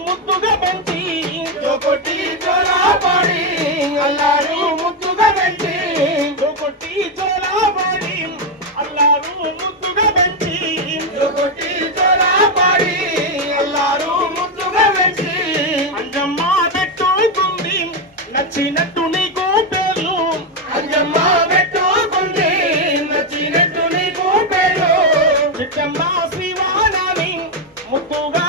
ముద్దుగా పెంచి కొట్టి జోలాపాడి అల్లారు ముద్దుగా పెంచి కొట్టి జోలాపాడి అల్లారు ముద్దుగా పెంచి కొట్టి జోలాపాడి అల్లారు ముద్దుగా పెంచి అంజమ్మ పెట్టుకుంది నచ్చినట్టు నీకు పేర్లు అంజమ్మ పెట్టుకుంది నచ్చినట్టు నీకు పేర్లు చిట్టమ్మ శ్రీవాణి ముద్దుగా